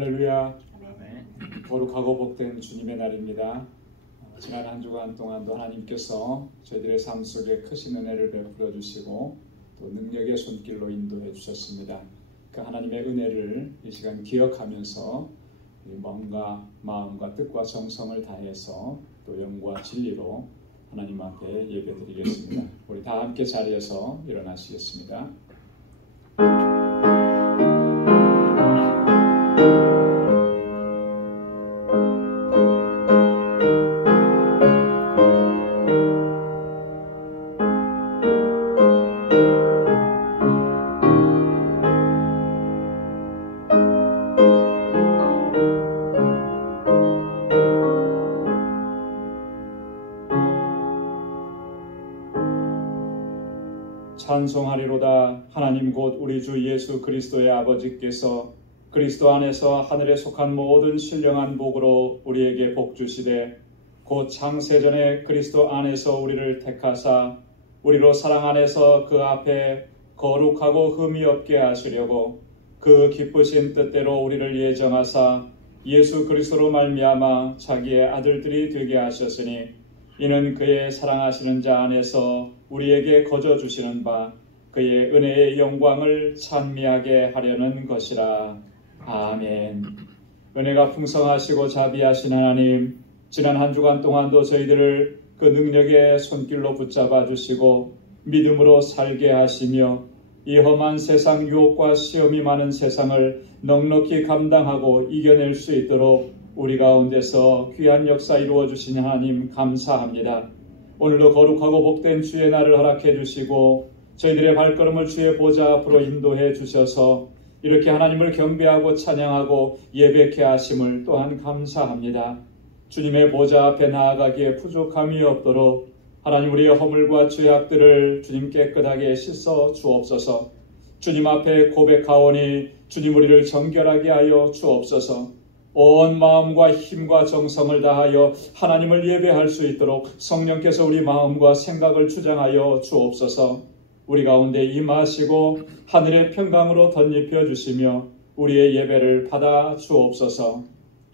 할렐루야. 거룩하고 복된 주님의 날입니다. 지난 한 주간 동안도 하나님께서 저희들의 삶 속에 크신 은혜를 베풀어 주시고 또 능력의 손길로 인도해 주셨습니다. 그 하나님의 은혜를 이 시간 기억하면서 마음과 뜻과 정성을 다해서 또 영과 진리로 하나님 앞에 예배드리겠습니다. 우리 다 함께 자리에서 일어나시겠습니다. 찬송하리로다. 하나님 곧 우리 주 예수 그리스도의 아버지께서 그리스도 안에서 하늘에 속한 모든 신령한 복으로 우리에게 복 주시되 곧 창세전에 그리스도 안에서 우리를 택하사 우리로 사랑 안에서 그 앞에 거룩하고 흠이 없게 하시려고 그 기쁘신 뜻대로 우리를 예정하사 예수 그리스도로 말미암아 자기의 아들들이 되게 하셨으니 이는 그의 사랑하시는 자 안에서 우리에게 거저 주시는 바 그의 은혜의 영광을 찬미하게 하려는 것이라. 아멘. 은혜가 풍성하시고 자비하신 하나님, 지난 한 주간 동안도 저희들을 그 능력의 손길로 붙잡아 주시고 믿음으로 살게 하시며 이 험한 세상 유혹과 시험이 많은 세상을 넉넉히 감당하고 이겨낼 수 있도록 우리 가운데서 귀한 역사 이루어 주신 하나님 감사합니다. 오늘도 거룩하고 복된 주의 날을 허락해 주시고 저희들의 발걸음을 주의 보좌 앞으로 인도해 주셔서 이렇게 하나님을 경배하고 찬양하고 예배케 하심을 또한 감사합니다. 주님의 보좌 앞에 나아가기에 부족함이 없도록 하나님 우리의 허물과 죄악들을 주님 깨끗하게 씻어 주옵소서. 주님 앞에 고백하오니 주님 우리를 정결하게 하여 주옵소서. 온 마음과 힘과 정성을 다하여 하나님을 예배할 수 있도록 성령께서 우리 마음과 생각을 주장하여 주옵소서. 우리 가운데 임하시고 하늘의 평강으로 덧입혀 주시며 우리의 예배를 받아 주옵소서.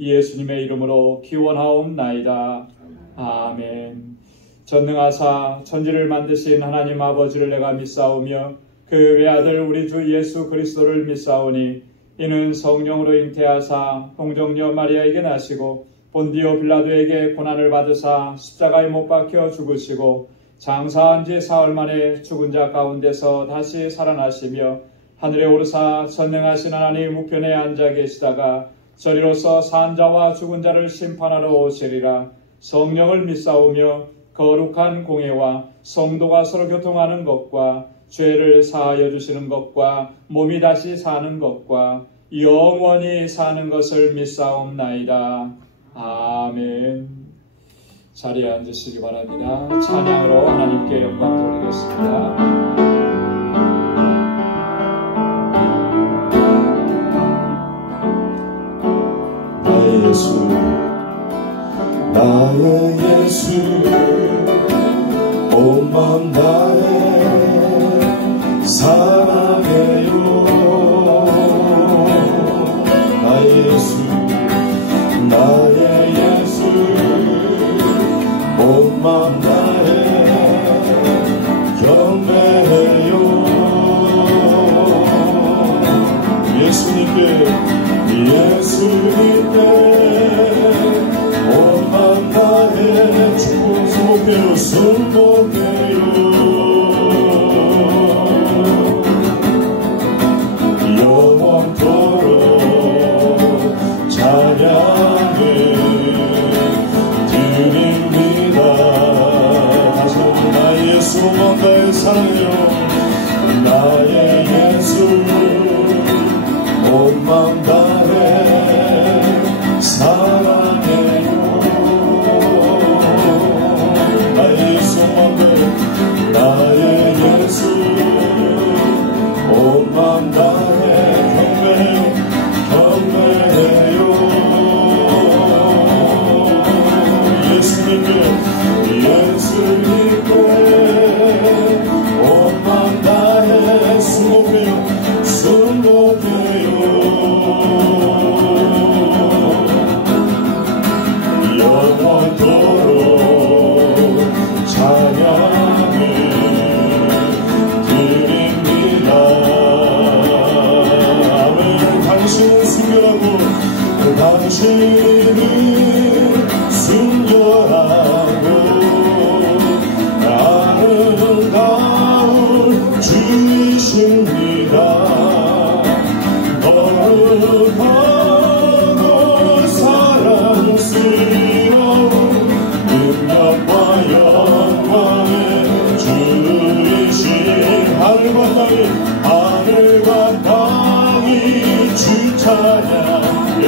예수님의 이름으로 기원하옵나이다. 아멘. 전능하사 천지를 만드신 하나님 아버지를 내가 믿사오며 그 외아들 우리 주 예수 그리스도를 믿사오니 이는 성령으로 잉태하사 동정녀 마리아에게 나시고 본디오 빌라도에게 고난을 받으사 십자가에 못 박혀 죽으시고 장사한 지 사흘 만에 죽은 자 가운데서 다시 살아나시며 하늘에 오르사 전능하신 하나님 우편에 앉아 계시다가 저리로서 산 자와 죽은 자를 심판하러 오시리라. 성령을 믿사오며 거룩한 공예와 성도가 서로 교통하는 것과 죄를 사하여 주시는 것과 몸이 다시 사는 것과 영원히 사는 것을 믿사옵나이다. 아멘. 자리에 앉으시기 바랍니다. 찬양으로 하나님께 영광 돌리겠습니다. 나의 예수, 나의 예수, 온 마음 다해 사랑해요. 나의 예수, 나의 예수, 온 마음 다해 경배해요. 예수님께 온 마음 다해 축복해요. 승복해요. 영원토록 찬양을 드립니다. 다시 한번 나의 예수 온 다해 사랑해요. 나의 예수 온 마음 다해 사랑해요. 나의 예수 온 다해 나의 예수 온 마음 다해 경배해요. 예수님께 온 마음 다해 순복해요. 당신은 순결하고 아름다운 주이십니다. 거룩하고 사랑스러운 능력과 영광의 주이신 하늘과 땅이 주 찬양해.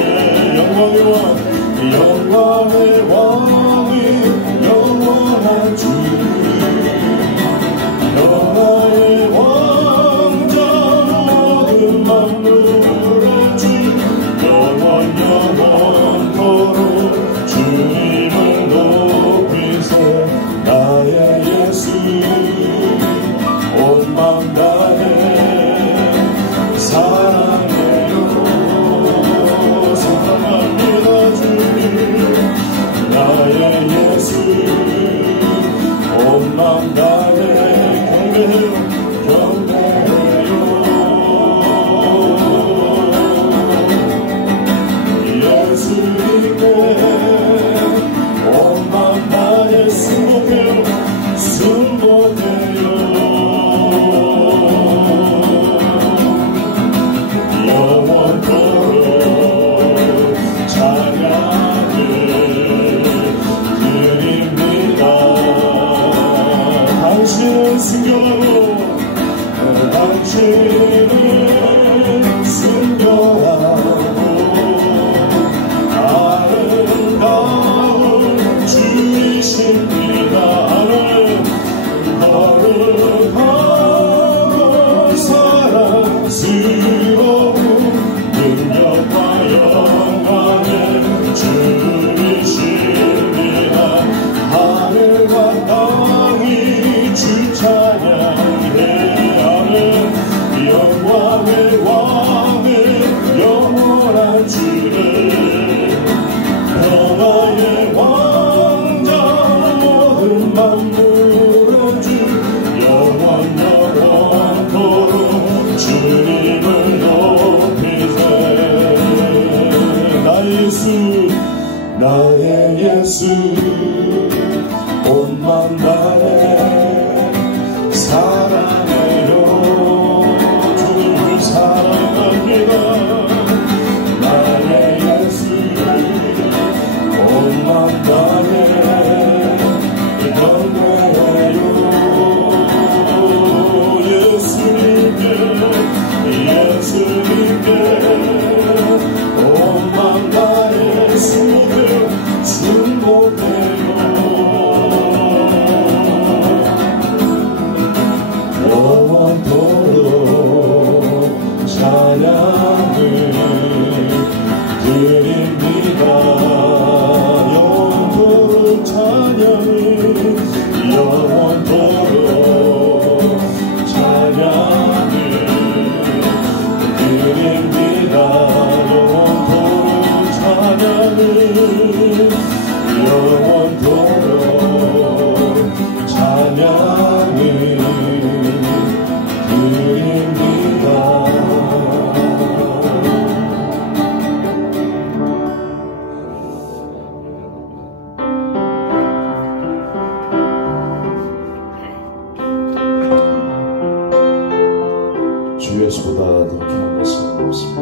영광의 왕이 영원한 주, 영화의 왕자 모든 만물의 주, 영원토록 주님을 높이세. 나의 예수 온 맘 다해 사랑해요. 사랑합니다 주님. 나의 예수 온 맘 다해 경배해요. 예수님께 온 맘 다해 순복해요. 영원토록 찬양을 드립니다. 당신은 순결하고 당신은 순결하고 아름다운 주이십니다. 거룩하고 사랑스러운 능력과 영광의 주이십니다. 하늘과 땅이 주 찬양해. 영광의 왕을 영원한 주를, 평화의 왕자 모든 만물의 주, 영원토록 주님을 높이세. 나의 예수 온 맘 다해 사랑해요. 주님을 사랑합니다. 나의 예수 온 맘 다해 경배해요. 예수님께 온 맘 다해 순복해요. 영원토록 찬양을 드립니다. 영원토록 찬양을, 영원토록 찬양을 드립니다. 영원토록 찬양을, 영원토록 찬양을 드립니다. 주 예수보다 더 귀한 것은 없습니다.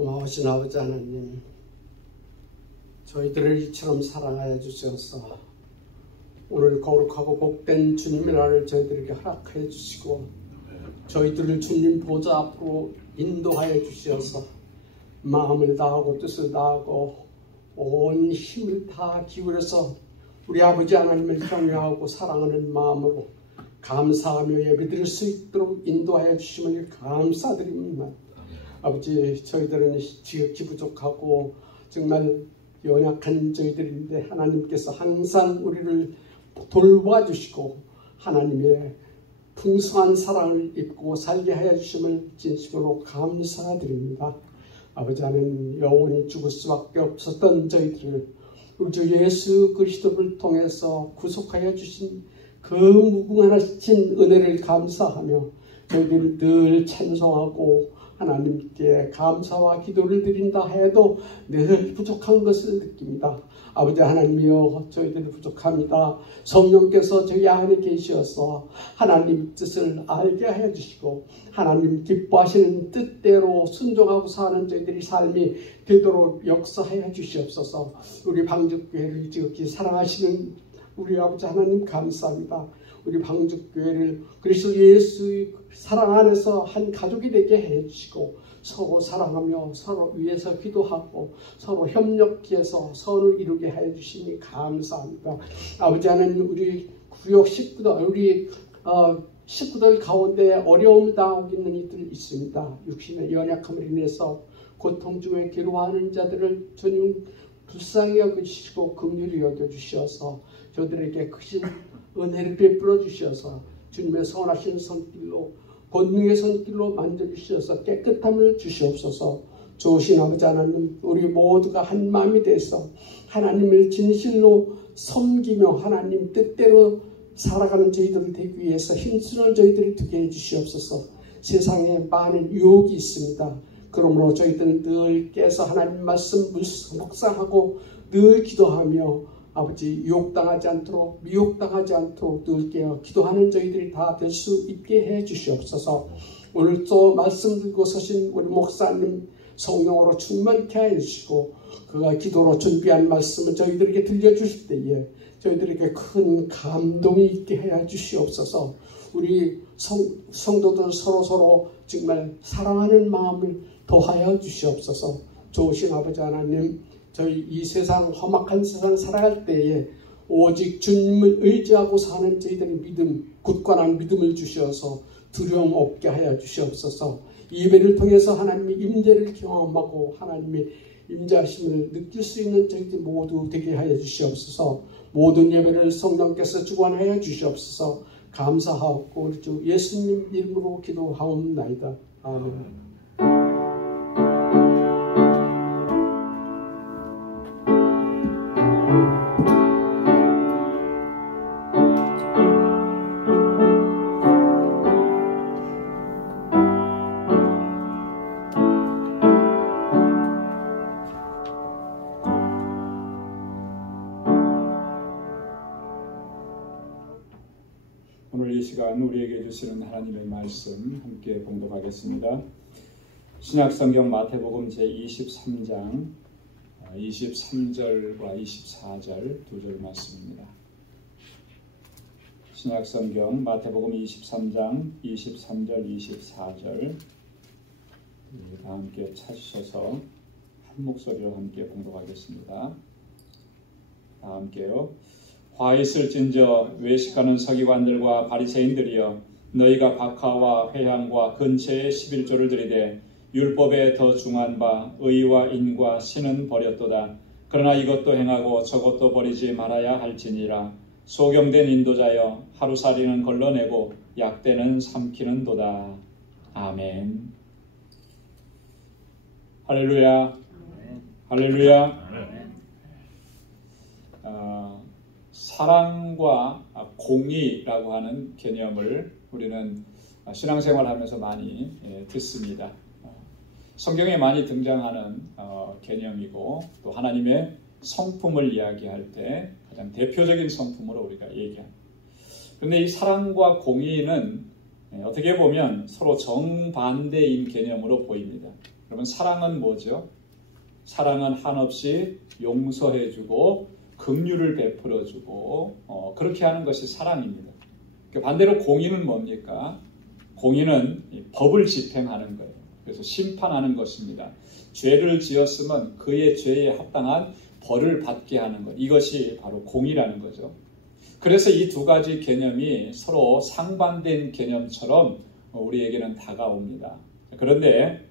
고마우신 아버지 하나님, 저희들을 이처럼 사랑하여 주셔서 오늘 거룩하고 복된 주님의 날을 저희들에게 허락하여 주시고 저희들을 주님 보좌 앞으로 인도하여 주셔서 마음을 다하고 뜻을 다하고 온 힘을 다 기울여서 우리 아버지 하나님을 경외하고 사랑하는 마음으로 감사하며 예배드릴 수 있도록 인도하여 주심을 감사드립니다. 아버지, 저희들은 지극히 부족하고 정말 연약한 저희들인데 하나님께서 항상 우리를 돌봐주시고 하나님의 풍성한 사랑을 입고 살게 하여 주심을 진심으로 감사드립니다. 아버지, 하나님, 영원히 죽을 수밖에 없었던 저희들을 우리 주 예수 그리스도를 통해서 구속하여 주신 그 무궁하신 은혜를 감사하며 저희들을 늘 찬송하고 하나님께 감사와 기도를 드린다 해도 늘 부족한 것을 느낍니다. 아버지 하나님이여, 저희들이 부족합니다. 성령께서 저희 안에 계셔서 하나님 뜻을 알게 하여 주시고 하나님 기뻐하시는 뜻대로 순종하고 사는 저희들이 삶이 되도록 역사하여 주시옵소서. 우리 방주교회를 지극히 사랑하시는 우리 아버지 하나님 감사합니다. 우리 방주교회를 그리스도 예수의 사랑 안에서 한 가족이 되게 해주시고 서로 사랑하며 서로 위해서 기도하고 서로 협력해서 선을 이루게 하여 주시니 감사합니다. 아버지 하나님, 우리 구역 식구들, 우리 식구들 가운데 어려움을 당하고 있는 이들 있습니다. 육신의 연약함을 인해서 고통 중에 괴로워하는 자들을 주님 불쌍히 여겨주시고 긍휼히 여겨주셔서 저들에게 크신 은혜를 베풀어 주셔서 주님의 선하신 손길로 권능의 손길로 만져주셔서 깨끗함을 주시옵소서. 좋으신 아버지 하나님, 우리 모두가 한 마음이 돼서 하나님을 진실로 섬기며 하나님 뜻대로 살아가는 저희들을 되기 위해서 힘쓰는 저희들이 되게 해주시옵소서. 세상에 많은 유혹이 있습니다. 그러므로 저희들은 늘 깨서 하나님 말씀 묵상하고 늘 기도하며 아버지 유혹당하지 않도록 미혹당하지 않도록 늘 깨어 기도하는 저희들이 다 될 수 있게 해 주시옵소서. 오늘 또 말씀 들고 서신 우리 목사님 성령으로 충만케 하여 주시고 그가 기도로 준비한 말씀을 저희들에게 들려주실 때에 저희들에게 큰 감동이 있게 해 주시옵소서. 우리 성도들 서로 정말 사랑하는 마음을 더하여 주시옵소서. 좋으신 아버지 하나님, 저희 이 세상 험악한 세상 살아갈 때에 오직 주님을 의지하고 사는 저희들의 믿음, 굳건한 믿음을 주셔서 두려움 없게 하여 주시옵소서. 예배를 통해서 하나님의 임재를 경험하고 하나님의 임재하심을 느낄 수 있는 저희들 모두 되게 하여 주시옵소서. 모든 예배를 성령께서 주관하여 주시옵소서. 감사하옵고 우리 주 예수님 이름으로 기도하옵나이다. 아멘. 오늘 이 시간 우리에게 주시는 하나님의 말씀 함께 봉독하겠습니다. 신약성경 마태복음 제23장 23절과 24절 두 절 말씀입니다. 신약성경 마태복음 23장 23절 24절 다 함께 찾으셔서 한 목소리로 함께 봉독하겠습니다. 다 함께요. 화 있을진저 외식하는 서기관들과 바리새인들이여, 너희가 박하와 회향과 근처에 11조를 들이되 율법에 더 중한 바 의와 인과 신은 버렸도다. 그러나 이것도 행하고 저것도 버리지 말아야 할지니라. 소경된 인도자여, 하루살이는 걸러내고 약대는 삼키는도다. 아멘. 할렐루야. 할렐루야. 사랑과 공의라고 하는 개념을 우리는 신앙생활하면서 많이 듣습니다. 성경에 많이 등장하는 개념이고 또 하나님의 성품을 이야기할 때 가장 대표적인 성품으로 우리가 얘기합니다. 그런데 이 사랑과 공의는 어떻게 보면 서로 정반대인 개념으로 보입니다. 여러분, 사랑은 뭐죠? 사랑은 한없이 용서해주고 긍휼을 베풀어주고 그렇게 하는 것이 사랑입니다. 반대로 공의는 뭡니까? 공의는 법을 집행하는 거예요. 그래서 심판하는 것입니다. 죄를 지었으면 그의 죄에 합당한 벌을 받게 하는 것. 이것이 바로 공의라는 거죠. 그래서 이 두 가지 개념이 서로 상반된 개념처럼 우리에게는 다가옵니다. 그런데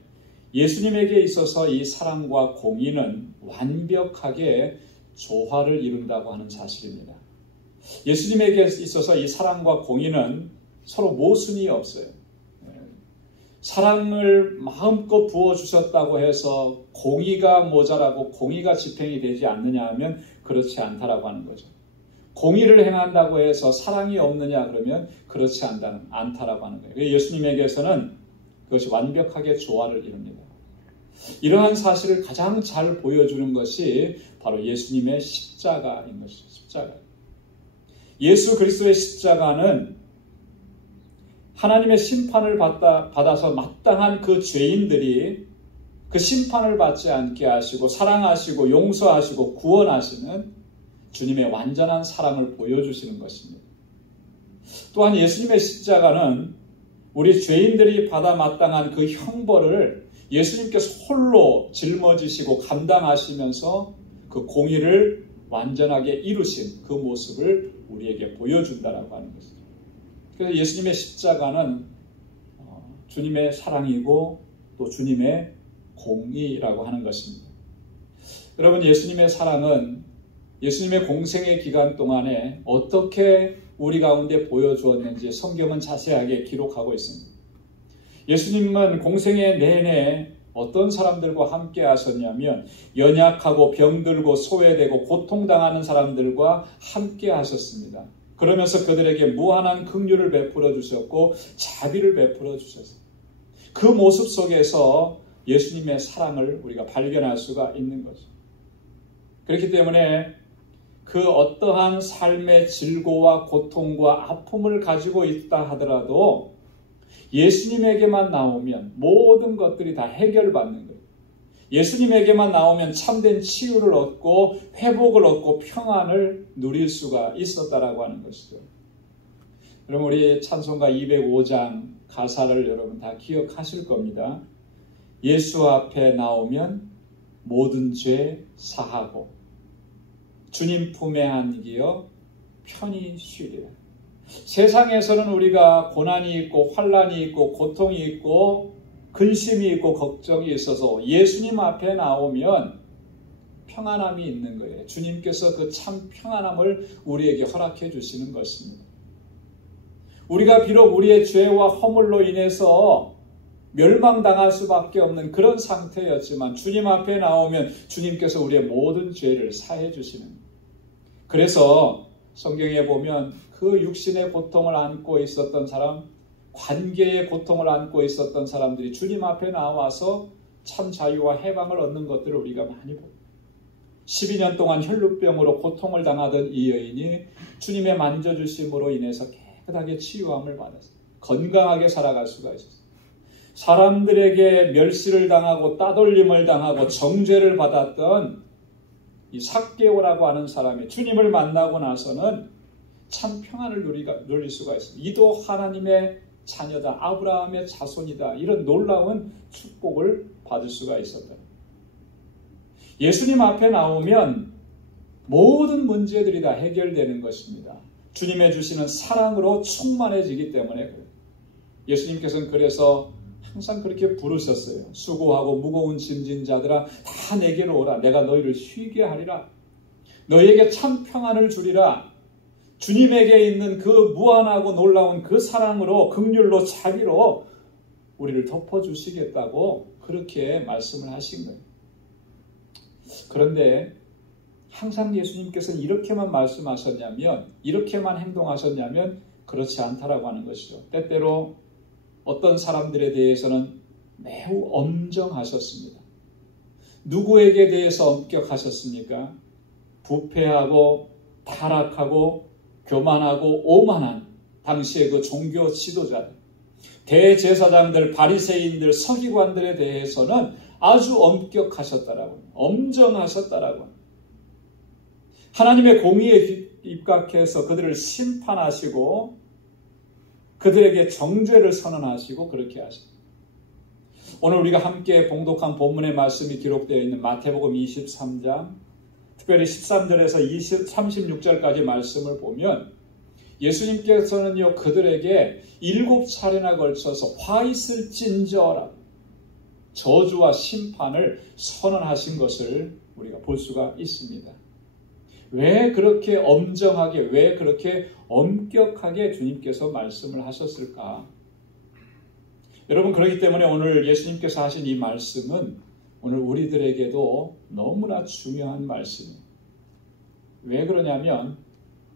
예수님에게 있어서 이 사랑과 공의는 완벽하게 조화를 이룬다고 하는 사실입니다. 예수님에게 있어서 이 사랑과 공의는 서로 모순이 없어요. 사랑을 마음껏 부어주셨다고 해서 공의가 모자라고 공의가 집행이 되지 않느냐 하면 그렇지 않다라고 하는 거죠. 공의를 행한다고 해서 사랑이 없느냐 그러면 그렇지 않다라고 하는 거예요. 예수님에게서는 그것이 완벽하게 조화를 이룹니다. 이러한 사실을 가장 잘 보여주는 것이 바로 예수님의 십자가인 것이죠. 십자가. 예수 그리스도의 십자가는 하나님의 심판을 받아서 마땅한 그 죄인들이 그 심판을 받지 않게 하시고 사랑하시고 용서하시고 구원하시는 주님의 완전한 사랑을 보여주시는 것입니다. 또한 예수님의 십자가는 우리 죄인들이 받아 마땅한 그 형벌을 예수님께서 홀로 짊어지시고 감당하시면서 그 공의를 완전하게 이루신 그 모습을 우리에게 보여준다라고 하는 것이죠. 그래서 예수님의 십자가는 주님의 사랑이고 또 주님의 공의라고 하는 것입니다. 여러분, 예수님의 사랑은 예수님의 공생의 기간 동안에 어떻게 우리 가운데 보여주었는지 성경은 자세하게 기록하고 있습니다. 예수님은 공생의 내내 어떤 사람들과 함께 하셨냐면 연약하고 병들고 소외되고 고통당하는 사람들과 함께 하셨습니다. 그러면서 그들에게 무한한 긍휼을 베풀어 주셨고 자비를 베풀어 주셨어요. 그 모습 속에서 예수님의 사랑을 우리가 발견할 수가 있는 거죠. 그렇기 때문에 그 어떠한 삶의 질고와 고통과 아픔을 가지고 있다 하더라도 예수님에게만 나오면 모든 것들이 다 해결받는 거예요. 예수님에게만 나오면 참된 치유를 얻고 회복을 얻고 평안을 누릴 수가 있었다라고 하는 것이죠. 여러분, 우리 찬송가 205장 가사를 여러분 다 기억하실 겁니다. 예수 앞에 나오면 모든 죄 사하고 주님 품에 안기어 편히 쉬리라. 세상에서는 우리가 고난이 있고 환난이 있고 고통이 있고 근심이 있고 걱정이 있어서 예수님 앞에 나오면 평안함이 있는 거예요. 주님께서 그 참 평안함을 우리에게 허락해 주시는 것입니다. 우리가 비록 우리의 죄와 허물로 인해서 멸망당할 수밖에 없는 그런 상태였지만 주님 앞에 나오면 주님께서 우리의 모든 죄를 사해 주시는 거예요. 그래서 성경에 보면 그 육신의 고통을 안고 있었던 사람, 관계의 고통을 안고 있었던 사람들이 주님 앞에 나와서 참 자유와 해방을 얻는 것들을 우리가 많이 봅니다. 12년 동안 혈루병으로 고통을 당하던 이 여인이 주님의 만져주심으로 인해서 깨끗하게 치유함을 받았어요. 건강하게 살아갈 수가 있었어요. 사람들에게 멸시를 당하고 따돌림을 당하고 정죄를 받았던 이 삭개오라고 하는 사람이 주님을 만나고 나서는 참 평안을 누릴 수가 있습니다. 이도 하나님의 자녀다, 아브라함의 자손이다, 이런 놀라운 축복을 받을 수가 있었다. 예수님 앞에 나오면 모든 문제들이 다 해결되는 것입니다. 주님의 주시는 사랑으로 충만해지기 때문에 그래요. 예수님께서는 그래서 항상 그렇게 부르셨어요. 수고하고 무거운 짐진 자들아 다 내게로 오라. 내가 너희를 쉬게 하리라. 너희에게 참 평안을 주리라. 주님에게 있는 그 무한하고 놀라운 그 사랑으로 긍휼로 자비로 우리를 덮어주시겠다고 그렇게 말씀을 하신 거예요. 그런데 항상 예수님께서는 이렇게만 말씀하셨냐면, 이렇게만 행동하셨냐면 그렇지 않다라고 하는 것이죠. 때때로 어떤 사람들에 대해서는 매우 엄정하셨습니다. 누구에게 대해서 엄격하셨습니까? 부패하고 타락하고 교만하고 오만한 당시의 그 종교 지도자들, 대제사장들, 바리새인들, 서기관들에 대해서는 아주 엄격하셨다라고 합니다. 엄정하셨다라고 합니다. 하나님의 공의에 입각해서 그들을 심판하시고 그들에게 정죄를 선언하시고 그렇게 하십니다. 오늘 우리가 함께 봉독한 본문의 말씀이 기록되어 있는 마태복음 23장 특별히 13절에서 36절까지 말씀을 보면 예수님께서는요 그들에게 7차례나 걸쳐서 화 있을진저라 저주와 심판을 선언하신 것을 우리가 볼 수가 있습니다. 왜 그렇게 엄정하게, 왜 그렇게 엄격하게 주님께서 말씀을 하셨을까? 여러분, 그렇기 때문에 오늘 예수님께서 하신 이 말씀은 오늘 우리들에게도 너무나 중요한 말씀이에요. 왜 그러냐면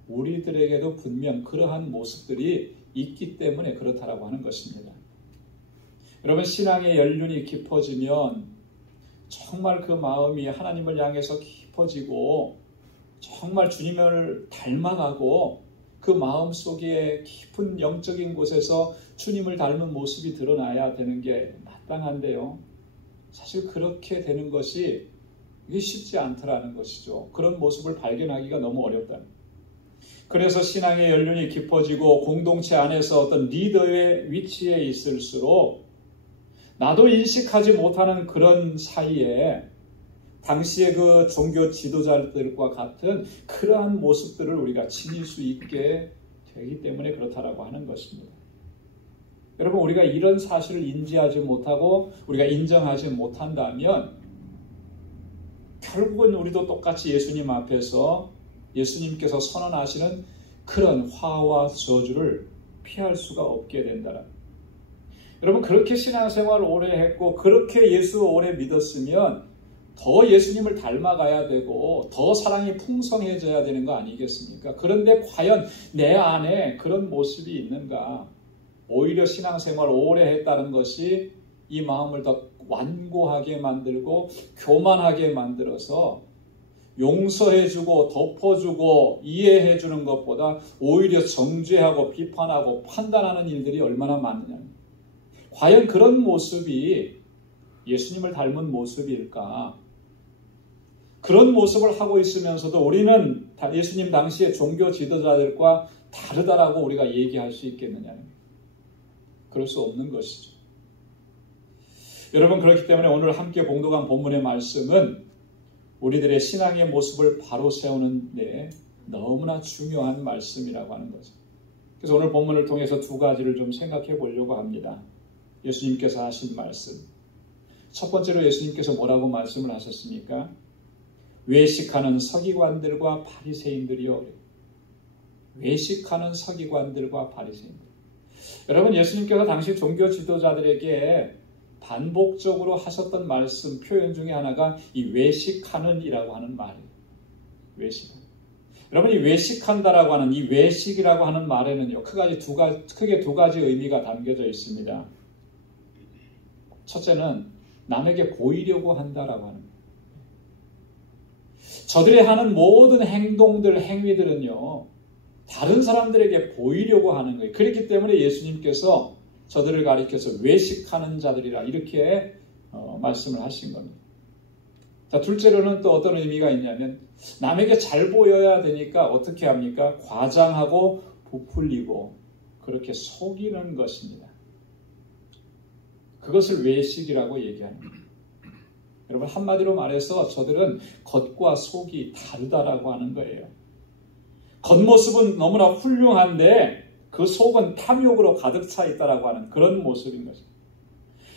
우리들에게도 분명 그러한 모습들이 있기 때문에 그렇다라고 하는 것입니다. 여러분, 신앙의 연륜이 깊어지면 정말 그 마음이 하나님을 향해서 깊어지고 정말 주님을 닮아가고 그 마음속에 깊은 영적인 곳에서 주님을 닮은 모습이 드러나야 되는 게 마땅한데요. 사실 그렇게 되는 것이 이게 쉽지 않더라는 것이죠. 그런 모습을 발견하기가 너무 어렵다. 그래서 신앙의 연륜이 깊어지고 공동체 안에서 어떤 리더의 위치에 있을수록 나도 인식하지 못하는 그런 사이에 당시의 그 종교 지도자들과 같은 그러한 모습들을 우리가 지닐 수 있게 되기 때문에 그렇다라고 하는 것입니다. 여러분, 우리가 이런 사실을 인지하지 못하고 우리가 인정하지 못한다면 결국은 우리도 똑같이 예수님 앞에서 예수님께서 선언하시는 그런 화와 저주를 피할 수가 없게 된다. 여러분, 그렇게 신앙생활을 오래 했고 그렇게 예수 오래 믿었으면 더 예수님을 닮아가야 되고 더 사랑이 풍성해져야 되는 거 아니겠습니까? 그런데 과연 내 안에 그런 모습이 있는가? 오히려 신앙생활을 오래 했다는 것이 이 마음을 더 완고하게 만들고 교만하게 만들어서 용서해주고 덮어주고 이해해주는 것보다 오히려 정죄하고 비판하고 판단하는 일들이 얼마나 많느냐. 과연 그런 모습이 예수님을 닮은 모습일까? 그런 모습을 하고 있으면서도 우리는 예수님 당시의 종교 지도자들과 다르다라고 우리가 얘기할 수 있겠느냐. 그럴 수 없는 것이죠. 여러분, 그렇기 때문에 오늘 함께 봉독한 본문의 말씀은 우리들의 신앙의 모습을 바로 세우는 데 너무나 중요한 말씀이라고 하는 거죠. 그래서 오늘 본문을 통해서 두 가지를 좀 생각해 보려고 합니다. 예수님께서 하신 말씀. 첫 번째로 예수님께서 뭐라고 말씀을 하셨습니까? 외식하는 서기관들과 바리새인들이요. 외식하는 서기관들과 바리새인들. 여러분, 예수님께서 당시 종교 지도자들에게 반복적으로 하셨던 말씀 표현 중에 하나가 이 외식하는 이라고 하는 말이에요. 외식. 여러분, 이 외식한다라고 하는 이 외식이라고 하는 말에는요, 크게 두 가지 의미가 담겨져 있습니다. 첫째는 남에게 보이려고 한다라고 하는 거예요. 저들이 하는 모든 행동들, 행위들은요, 다른 사람들에게 보이려고 하는 거예요. 그렇기 때문에 예수님께서 저들을 가리켜서 외식하는 자들이라 이렇게 말씀을 하신 겁니다. 자, 둘째로는 또 어떤 의미가 있냐면 남에게 잘 보여야 되니까 어떻게 합니까? 과장하고 부풀리고 그렇게 속이는 것입니다. 그것을 외식이라고 얘기하는 거예요. 여러분, 한마디로 말해서 저들은 겉과 속이 다르다라고 하는 거예요. 겉모습은 너무나 훌륭한데 그 속은 탐욕으로 가득 차 있다라고 하는 그런 모습인 거죠.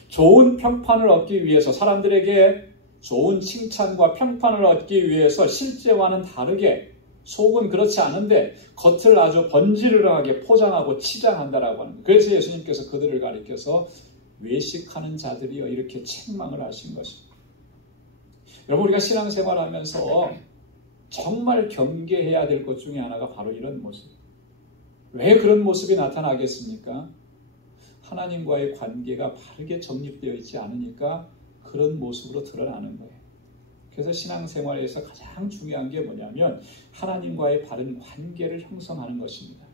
좋은 평판을 얻기 위해서, 사람들에게 좋은 칭찬과 평판을 얻기 위해서 실제와는 다르게 속은 그렇지 않은데 겉을 아주 번지르르하게 포장하고 치장한다라고 하는 거예요. 그래서 예수님께서 그들을 가리켜서 외식하는 자들이여 이렇게 책망을 하신 것입니다. 여러분, 우리가 신앙생활하면서 정말 경계해야 될 것 중에 하나가 바로 이런 모습. 왜 그런 모습이 나타나겠습니까? 하나님과의 관계가 바르게 정립되어 있지 않으니까 그런 모습으로 드러나는 거예요. 그래서 신앙생활에서 가장 중요한 게 뭐냐면 하나님과의 바른 관계를 형성하는 것입니다.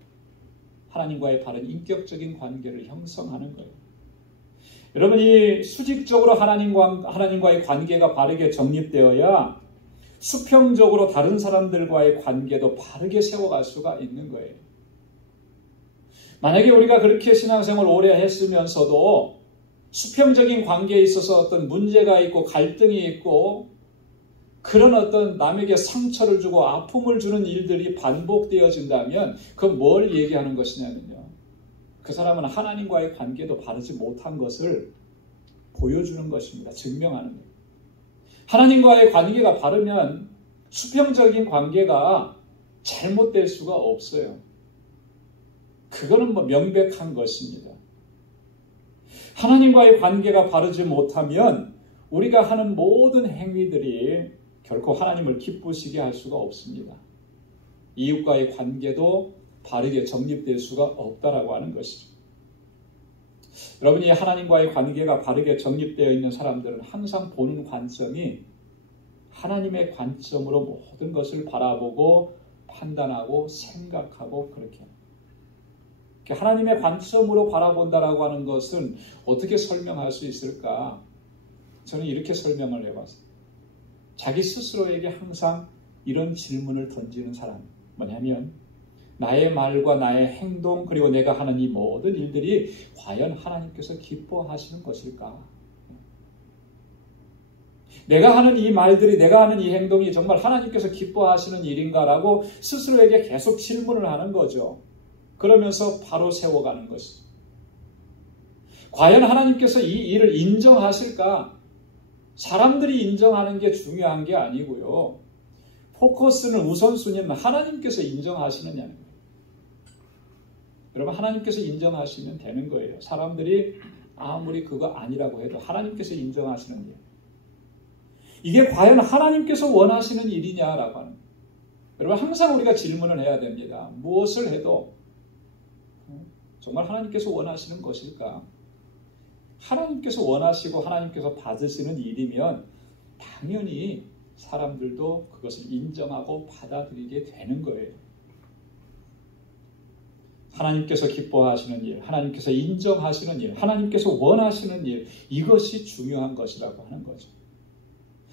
하나님과의 바른 인격적인 관계를 형성하는 거예요. 여러분이 수직적으로 하나님과의 관계가 바르게 정립되어야 수평적으로 다른 사람들과의 관계도 바르게 세워갈 수가 있는 거예요. 만약에 우리가 그렇게 신앙생활을 오래 했으면서도 수평적인 관계에 있어서 어떤 문제가 있고 갈등이 있고 그런 어떤 남에게 상처를 주고 아픔을 주는 일들이 반복되어진다면 그건 뭘 얘기하는 것이냐면요. 그 사람은 하나님과의 관계도 바르지 못한 것을 보여주는 것입니다. 증명하는 거예요. 하나님과의 관계가 바르면 수평적인 관계가 잘못될 수가 없어요. 그거는 명백한 것입니다. 하나님과의 관계가 바르지 못하면 우리가 하는 모든 행위들이 결코 하나님을 기쁘시게 할 수가 없습니다. 이웃과의 관계도 바르게 정립될 수가 없다라고 하는 것이죠. 여러분이 하나님과의 관계가 바르게 정립되어 있는 사람들은 항상 보는 관점이 하나님의 관점으로 모든 것을 바라보고 판단하고 생각하고 그렇게 합니다. 하나님의 관점으로 바라본다라고 하는 것은 어떻게 설명할 수 있을까? 저는 이렇게 설명을 해봤어요. 자기 스스로에게 항상 이런 질문을 던지는 사람. 뭐냐면 나의 말과 나의 행동 그리고 내가 하는 이 모든 일들이 과연 하나님께서 기뻐하시는 것일까? 내가 하는 이 말들이, 내가 하는 이 행동이 정말 하나님께서 기뻐하시는 일인가라고 스스로에게 계속 질문을 하는 거죠. 그러면서 바로 세워가는 것이죠. 과연 하나님께서 이 일을 인정하실까? 사람들이 인정하는 게 중요한 게 아니고요. 포커스는 우선순위는 하나님께서 인정하시느냐는 거예요. 여러분, 하나님께서 인정하시면 되는 거예요. 사람들이 아무리 그거 아니라고 해도 하나님께서 인정하시는 일. 이게 과연 하나님께서 원하시는 일이냐라고 하는 거예요. 여러분, 항상 우리가 질문을 해야 됩니다. 무엇을 해도 정말 하나님께서 원하시는 것일까? 하나님께서 원하시고 하나님께서 받으시는 일이면 당연히 사람들도 그것을 인정하고 받아들이게 되는 거예요. 하나님께서 기뻐하시는 일, 하나님께서 인정하시는 일, 하나님께서 원하시는 일, 이것이 중요한 것이라고 하는 거죠.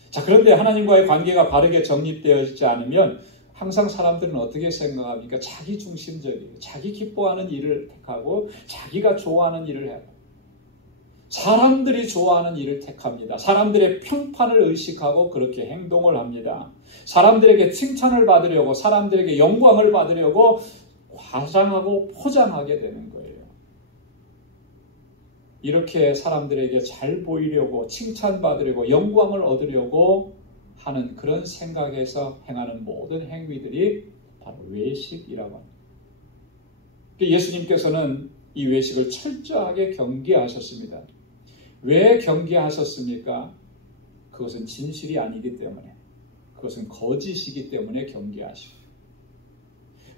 자, 그런데 하나님과의 관계가 바르게 정립되어 있지 않으면 항상 사람들은 어떻게 생각합니까? 자기 중심적이에요. 자기 기뻐하는 일을 택하고 자기가 좋아하는 일을 해요. 사람들이 좋아하는 일을 택합니다. 사람들의 평판을 의식하고 그렇게 행동을 합니다. 사람들에게 칭찬을 받으려고, 사람들에게 영광을 받으려고 과장하고 포장하게 되는 거예요. 이렇게 사람들에게 잘 보이려고, 칭찬받으려고, 영광을 얻으려고 하는 그런 생각에서 행하는 모든 행위들이 바로 외식이라고 합니다. 예수님께서는 이 외식을 철저하게 경계하셨습니다. 왜 경계하셨습니까? 그것은 진실이 아니기 때문에, 그것은 거짓이기 때문에 경계하시고,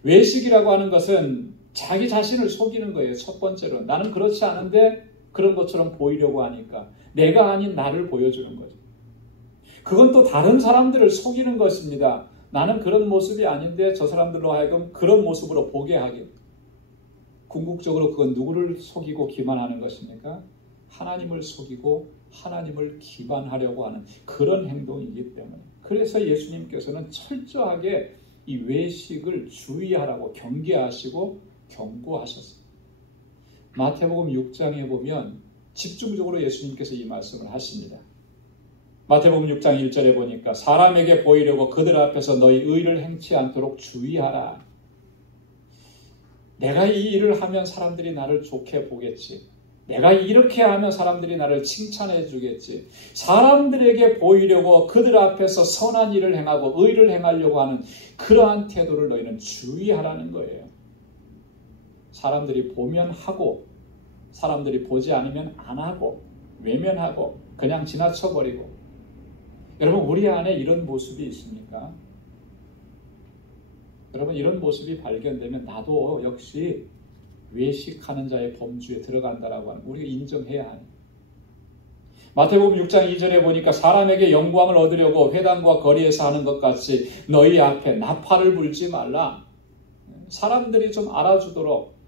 외식이라고 하는 것은 자기 자신을 속이는 거예요. 첫 번째로 나는 그렇지 않은데 그런 것처럼 보이려고 하니까 내가 아닌 나를 보여주는 거죠. 그건 또 다른 사람들을 속이는 것입니다. 나는 그런 모습이 아닌데 저 사람들로 하여금 그런 모습으로 보게 하게. 궁극적으로 그건 누구를 속이고 기만하는 것입니까? 하나님을 속이고 하나님을 기만하려고 하는 그런 행동이기 때문에. 그래서 예수님께서는 철저하게 이 외식을 주의하라고 경계하시고 경고하셨습니다. 마태복음 6장에 보면 집중적으로 예수님께서 이 말씀을 하십니다. 마태복음 6장 1절에 보니까 사람에게 보이려고 그들 앞에서 너희 의를 행치 않도록 주의하라. 내가 이 일을 하면 사람들이 나를 좋게 보겠지. 내가 이렇게 하면 사람들이 나를 칭찬해 주겠지. 사람들에게 보이려고 그들 앞에서 선한 일을 행하고 의를 행하려고 하는 그러한 태도를 너희는 주의하라는 거예요. 사람들이 보면 하고, 사람들이 보지 않으면 안 하고, 외면하고, 그냥 지나쳐버리고. 여러분, 우리 안에 이런 모습이 있습니까? 여러분, 이런 모습이 발견되면 나도 역시 외식하는 자의 범주에 들어간다라고 하는, 우리가 인정해야 하는. 마태복음 6장 2절에 보니까 사람에게 영광을 얻으려고 회당과 거리에서 하는 것 같이 너희 앞에 나팔을 불지 말라. 사람들이 좀 알아주도록.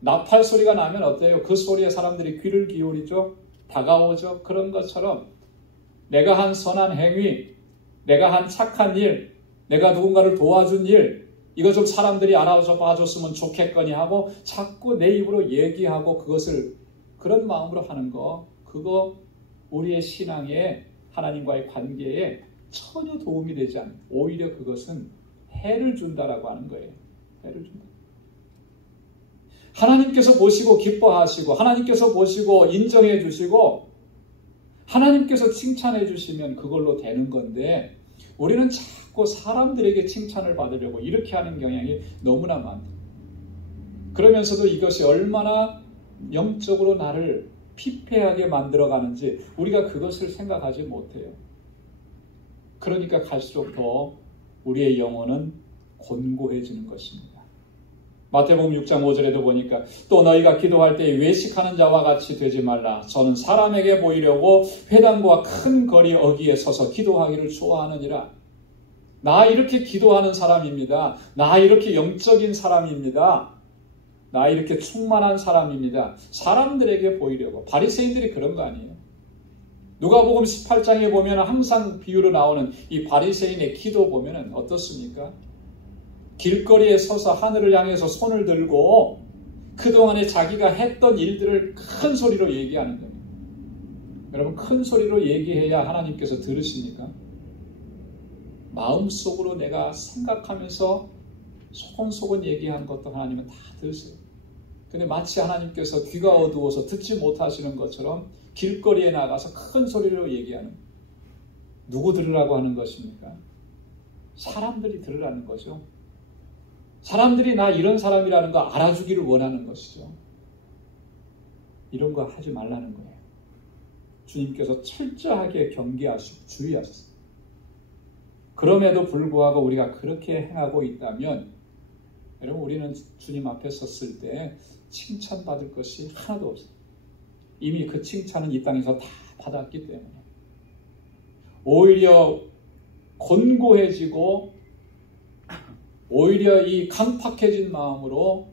나팔 소리가 나면 어때요? 그 소리에 사람들이 귀를 기울이죠? 다가오죠? 그런 것처럼 내가 한 선한 행위, 내가 한 착한 일, 내가 누군가를 도와준 일, 이거 좀 사람들이 알아서 봐줬으면 좋겠거니 하고 자꾸 내 입으로 얘기하고 그것을 그런 마음으로 하는 거, 그거 우리의 신앙에, 하나님과의 관계에 전혀 도움이 되지 않는, 오히려 그것은 해를 준다라고 하는 거예요. 해를 준다. 하나님께서 보시고 기뻐하시고, 하나님께서 보시고 인정해 주시고, 하나님께서 칭찬해 주시면 그걸로 되는 건데, 우리는 자꾸 사람들에게 칭찬을 받으려고 이렇게 하는 경향이 너무나 많다. 그러면서도 이것이 얼마나 영적으로 나를 피폐하게 만들어가는지 우리가 그것을 생각하지 못해요. 그러니까 갈수록 더 우리의 영혼은 곤고해지는 것입니다. 마태복음 6장 5절에도 보니까 또 너희가 기도할 때 외식하는 자와 같이 되지 말라. 저는 사람에게 보이려고 회당과 큰 거리 어귀에 서서 기도하기를 좋아하느니라. 나 이렇게 기도하는 사람입니다. 나 이렇게 영적인 사람입니다. 나 이렇게 충만한 사람입니다. 사람들에게 보이려고. 바리새인들이 그런 거 아니에요. 누가복음 18장에 보면 항상 비유로 나오는 이 바리새인의 기도 보면 어떻습니까? 길거리에 서서 하늘을 향해서 손을 들고 그동안에 자기가 했던 일들을 큰 소리로 얘기하는 겁니다. 여러분, 큰 소리로 얘기해야 하나님께서 들으십니까? 마음속으로 내가 생각하면서 소곤소곤 얘기한 것도 하나님은 다 들으세요. 근데 마치 하나님께서 귀가 어두워서 듣지 못하시는 것처럼 길거리에 나가서 큰 소리로 얘기하는, 누구 들으라고 하는 것입니까? 사람들이 들으라는 거죠. 사람들이 나 이런 사람이라는 거 알아주기를 원하는 것이죠. 이런 거 하지 말라는 거예요. 주님께서 철저하게 경계하시고 주의하셨습니다. 그럼에도 불구하고 우리가 그렇게 행하고 있다면, 여러분, 우리는 주님 앞에 섰을 때 칭찬받을 것이 하나도 없어요. 이미 그 칭찬은 이 땅에서 다 받았기 때문에. 오히려 곤고해지고 오히려 이 강팍해진 마음으로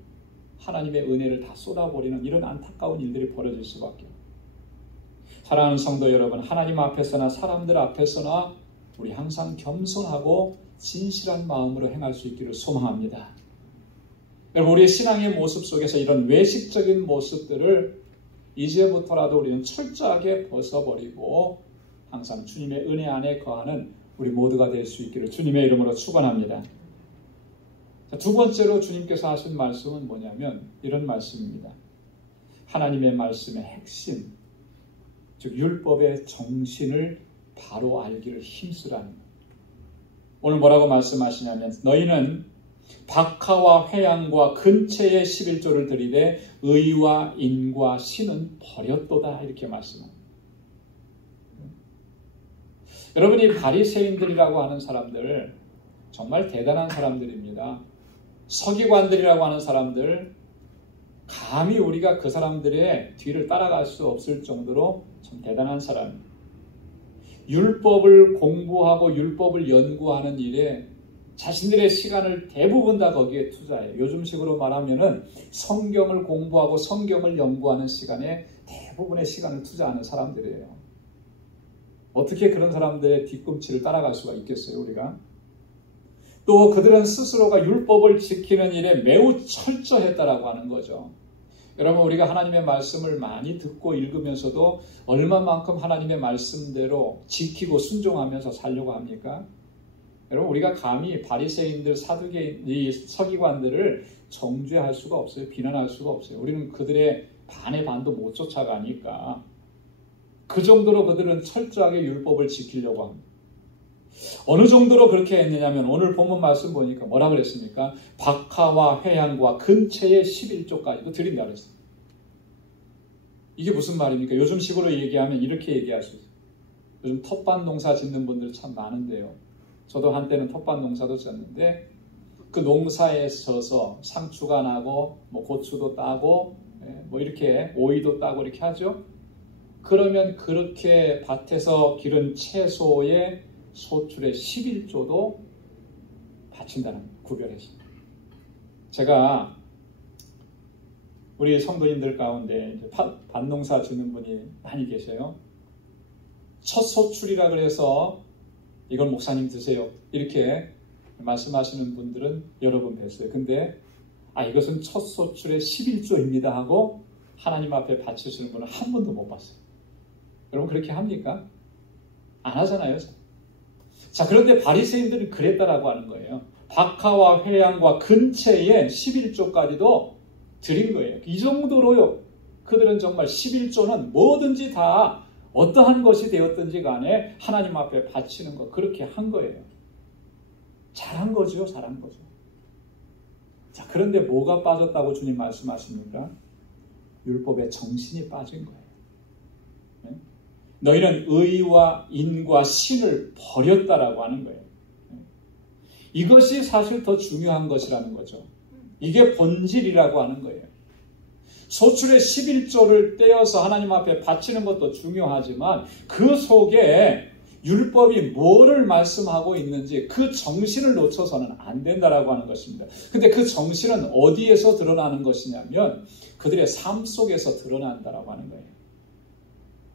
하나님의 은혜를 다 쏟아버리는 이런 안타까운 일들이 벌어질 수밖에. 사랑하는 성도 여러분, 하나님 앞에서나 사람들 앞에서나 우리 항상 겸손하고 진실한 마음으로 행할 수 있기를 소망합니다. 여러분, 우리의 신앙의 모습 속에서 이런 외식적인 모습들을 이제부터라도 우리는 철저하게 벗어버리고 항상 주님의 은혜 안에 거하는 우리 모두가 될 수 있기를 주님의 이름으로 축원합니다. 두 번째로 주님께서 하신 말씀은 뭐냐면 이런 말씀입니다. 하나님의 말씀의 핵심, 즉 율법의 정신을 바로 알기를 힘쓰라는 거예요. 오늘 뭐라고 말씀하시냐면 너희는 박하와 회양과 근체의 11조를 들이되 의와 인과 신은 버렸도다 이렇게 말씀합니다. 여러분이 바리새인들이라고 하는 사람들 정말 대단한 사람들입니다. 서기관들이라고 하는 사람들 감히 우리가 그 사람들의 뒤를 따라갈 수 없을 정도로 참 대단한 사람. 율법을 공부하고 율법을 연구하는 일에 자신들의 시간을 대부분 다 거기에 투자해요. 요즘식으로 말하면은 성경을 공부하고 성경을 연구하는 시간에 대부분의 시간을 투자하는 사람들이에요. 어떻게 그런 사람들의 뒤꿈치를 따라갈 수가 있겠어요, 우리가? 또 그들은 스스로가 율법을 지키는 일에 매우 철저했다라고 하는 거죠. 여러분, 우리가 하나님의 말씀을 많이 듣고 읽으면서도 얼마만큼 하나님의 말씀대로 지키고 순종하면서 살려고 합니까? 여러분, 우리가 감히 바리새인들, 사두개인, 이 서기관들을 정죄할 수가 없어요. 비난할 수가 없어요. 우리는 그들의 반의 반도 못 쫓아가니까. 그 정도로 그들은 철저하게 율법을 지키려고 합니다. 어느 정도로 그렇게 했느냐면 오늘 본문 말씀 보니까 뭐라 그랬습니까? 박하와 회양과 근체의 11조까지도 드린다 그랬어요. 이게 무슨 말입니까? 요즘 식으로 얘기하면 이렇게 얘기할 수 있어요. 요즘 텃밭 농사 짓는 분들 참 많은데요. 저도 한때는 텃밭 농사도 졌는데 그 농사에 서서 상추가 나고 뭐 고추도 따고 뭐 이렇게 오이도 따고 이렇게 하죠. 그러면 그렇게 밭에서 기른 채소의 소출의 11조도 바친다는 거예요. 구별해서. 제가 우리 성도님들 가운데 밭농사 짓는 분이 많이 계셔요. 첫 소출이라 그래서 이걸 목사님 드세요. 이렇게 말씀하시는 분들은 여러 번 뵀어요. 근데 이것은 첫 소출의 11조입니다 하고 하나님 앞에 바치시는 분은 한 번도 못 봤어요. 여러분 그렇게 합니까? 안 하잖아요. 자, 그런데 바리새인들은 그랬다라고 하는 거예요. 박하와 회양과 근체의 11조까지도 드린 거예요. 이 정도로요. 그들은 정말 11조는 뭐든지 다 어떠한 것이 되었든지 간에 하나님 앞에 바치는 거 그렇게 한 거예요. 잘한 거죠. 잘한 거죠. 자, 그런데 뭐가 빠졌다고 주님 말씀하십니까? 율법의 정신이 빠진 거예요. 네? 너희는 의와 인과 신을 버렸다라고 하는 거예요. 네? 이것이 사실 더 중요한 것이라는 거죠. 이게 본질이라고 하는 거예요. 소출의 11조를 떼어서 하나님 앞에 바치는 것도 중요하지만 그 속에 율법이 뭐를 말씀하고 있는지 그 정신을 놓쳐서는 안 된다라고 하는 것입니다. 근데 그 정신은 어디에서 드러나는 것이냐면 그들의 삶 속에서 드러난다라고 하는 거예요.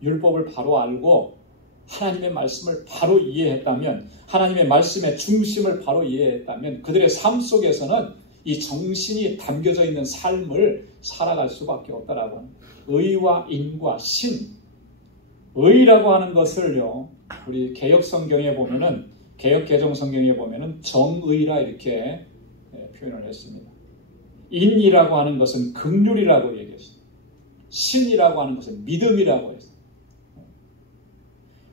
율법을 바로 알고 하나님의 말씀을 바로 이해했다면, 하나님의 말씀의 중심을 바로 이해했다면 그들의 삶 속에서는 이 정신이 담겨져 있는 삶을 살아갈 수밖에 없다라고 하는 거예요. 의와 인과 신. 의라고 하는 것을요, 우리 개역 성경에 보면은, 개역 개정 성경에 보면은 정의라 이렇게 표현을 했습니다. 인이라고 하는 것은 긍휼이라고 얘기했습니다. 신이라고 하는 것은 믿음이라고 했습니다.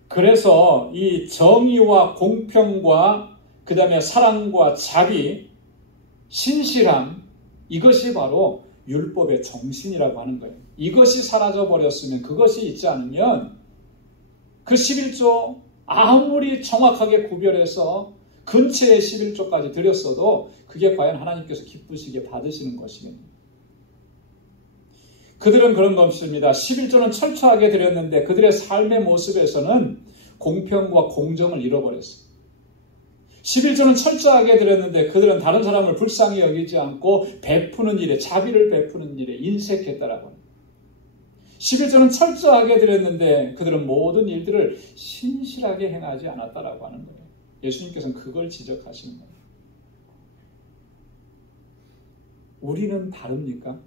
그래서 이 정의와 공평과 그 다음에 사랑과 자비, 신실함, 이것이 바로 율법의 정신이라고 하는 거예요. 이것이 사라져버렸으면, 그것이 있지 않으면 그 11조 아무리 정확하게 구별해서 근처의 11조까지 드렸어도 그게 과연 하나님께서 기쁘시게 받으시는 것이겠냐. 그들은 그런 것입니다. 11조는 철저하게 드렸는데 그들의 삶의 모습에서는 공평과 공정을 잃어버렸어요. 11조는 철저하게 드렸는데 그들은 다른 사람을 불쌍히 여기지 않고 베푸는 일에, 자비를 베푸는 일에 인색했다라고 합니다. 11조는 철저하게 드렸는데 그들은 모든 일들을 신실하게 행하지 않았다라고 하는 거예요. 예수님께서는 그걸 지적하시는 거예요. 우리는 다릅니까?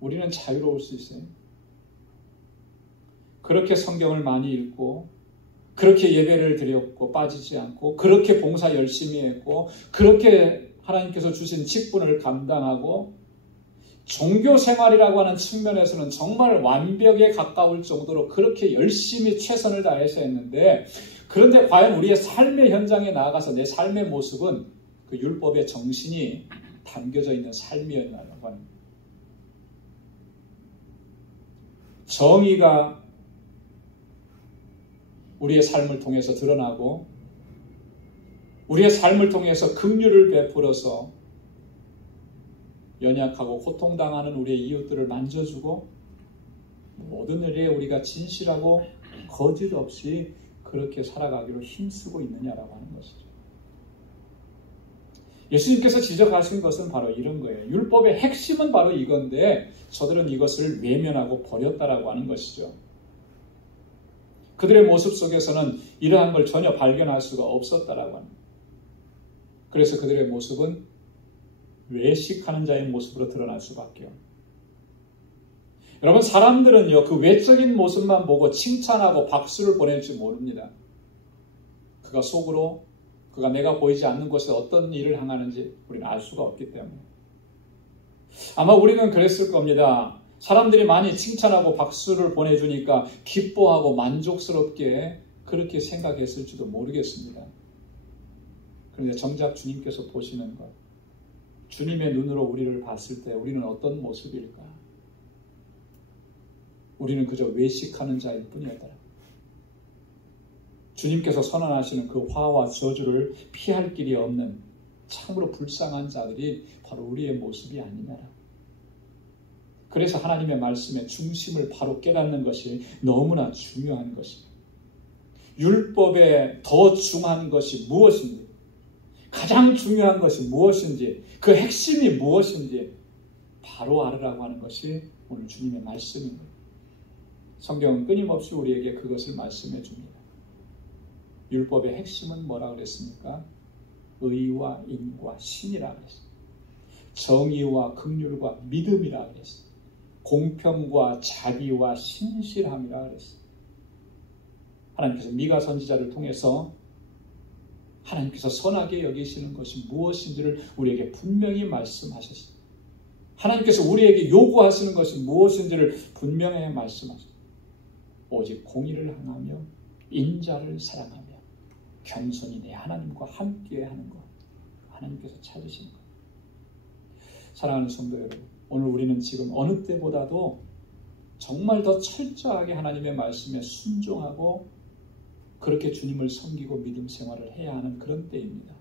우리는 자유로울 수 있어요. 그렇게 성경을 많이 읽고 그렇게 예배를 드렸고 빠지지 않고 그렇게 봉사 열심히 했고 그렇게 하나님께서 주신 직분을 감당하고 종교 생활이라고 하는 측면에서는 정말 완벽에 가까울 정도로 그렇게 열심히 최선을 다해서 했는데 그런데 과연 우리의 삶의 현장에 나아가서 내 삶의 모습은 그 율법의 정신이 담겨져 있는 삶이었냐고 하는 거예요. 정의가 우리의 삶을 통해서 드러나고 우리의 삶을 통해서 긍휼을 베풀어서 연약하고 고통당하는 우리의 이웃들을 만져주고 모든 일에 우리가 진실하고 거짓 없이 그렇게 살아가기로 힘쓰고 있느냐라고 하는 것이죠. 예수님께서 지적하신 것은 바로 이런 거예요. 율법의 핵심은 바로 이건데 저들은 이것을 외면하고 버렸다라고 하는 것이죠. 그들의 모습 속에서는 이러한 걸 전혀 발견할 수가 없었다라고 합니다. 그래서 그들의 모습은 외식하는 자의 모습으로 드러날 수밖에 없습니다. 여러분, 사람들은요, 그 외적인 모습만 보고 칭찬하고 박수를 보낼지 모릅니다. 그가 속으로, 그가 내가 보이지 않는 곳에 어떤 일을 행하는지 우리는 알 수가 없기 때문에. 아마 우리는 그랬을 겁니다. 사람들이 많이 칭찬하고 박수를 보내주니까 기뻐하고 만족스럽게 그렇게 생각했을지도 모르겠습니다. 그런데 정작 주님께서 보시는 것, 주님의 눈으로 우리를 봤을 때 우리는 어떤 모습일까? 우리는 그저 외식하는 자일 뿐이었다. 주님께서 선언하시는 그 화와 저주를 피할 길이 없는 참으로 불쌍한 자들이 바로 우리의 모습이 아니냐라. 그래서 하나님의 말씀의 중심을 바로 깨닫는 것이 너무나 중요한 것입니다. 율법에 더 중요한 것이 무엇인지, 가장 중요한 것이 무엇인지, 그 핵심이 무엇인지 바로 알으라고 하는 것이 오늘 주님의 말씀입니다. 성경은 끊임없이 우리에게 그것을 말씀해 줍니다. 율법의 핵심은 뭐라 그랬습니까? 의와 인과 신이라 그랬습니다. 정의와 긍휼과 믿음이라 그랬습니다. 공평과 자비와 신실함이라 그랬습니다. 하나님께서 미가 선지자를 통해서 하나님께서 선하게 여기시는 것이 무엇인지를 우리에게 분명히 말씀하셨습니다. 하나님께서 우리에게 요구하시는 것이 무엇인지를 분명히 말씀하셨습니다. 오직 공의를 행하며 인자를 사랑하며 겸손히 내 하나님과 함께 하는 것, 하나님께서 찾으시는 것. 사랑하는 성도 여러분, 오늘 우리는 지금 어느 때보다도 정말 더 철저하게 하나님의 말씀에 순종하고 그렇게 주님을 섬기고 믿음 생활을 해야 하는 그런 때입니다.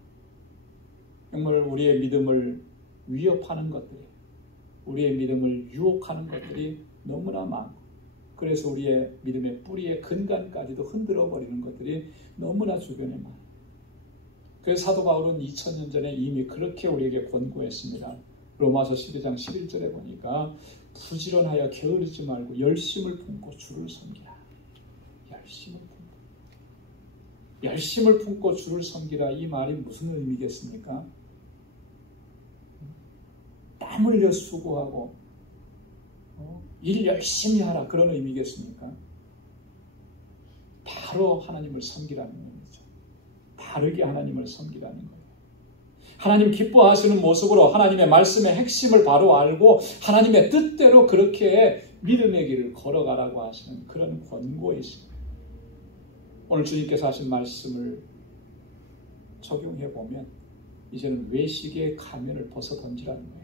정말 우리의 믿음을 위협하는 것들이, 우리의 믿음을 유혹하는 것들이 너무나 많고, 그래서 우리의 믿음의 뿌리의 근간까지도 흔들어 버리는 것들이 너무나 주변에 많아요. 그래서 사도 바울은 2000년 전에 이미 그렇게 우리에게 권고했습니다. 로마서 12장 11절에 보니까 부지런하여 게으르지 말고 열심을 품고 주를 섬기라. 열심을 품고 주를 섬기라. 이 말이 무슨 의미겠습니까? 땀 흘려 수고하고 일 열심히 하라, 그런 의미겠습니까? 바로 하나님을 섬기라는 의미죠. 바르게 하나님을 섬기라는 거예요. 하나님 기뻐하시는 모습으로 하나님의 말씀의 핵심을 바로 알고 하나님의 뜻대로 그렇게 믿음의 길을 걸어가라고 하시는 그런 권고이십니다. 오늘 주님께서 하신 말씀을 적용해 보면 이제는 외식의 가면을 벗어 던지라는 거예요.